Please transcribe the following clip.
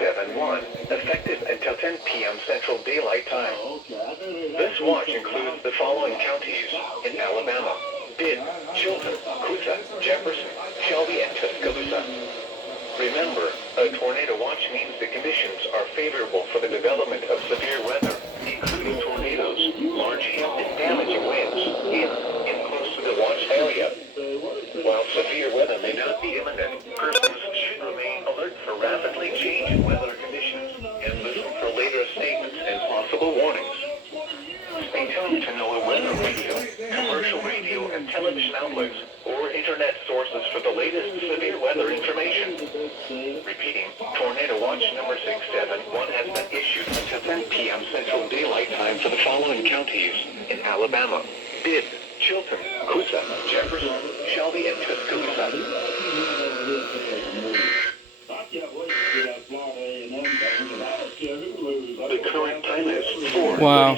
671, effective until 10 p.m. Central Daylight Time. This watch includes the following counties in Alabama: Bibb, Chilton, Coosa, Jefferson, Shelby, and Tuscaloosa. Remember, a tornado watch means the conditions are favorable for the development of severe weather, including tornadoes, large hail, and damaging winds in close to the watch area. While severe weather may not be imminent, persons should remain alert for rapidly changing weather conditions and listen for later statements and possible warnings. Stay tuned to NOAA weather radio, commercial radio and television outlets, or internet sources for the latest severe weather information. Repeating, Tornado Watch number 671 has been issued until 10 p.m. Central Daylight Time for the following counties in Alabama: Bibb, Chilton, Coosa, Jefferson, Shelby, and Tuscaloosa. The current time is 4:36. Wow.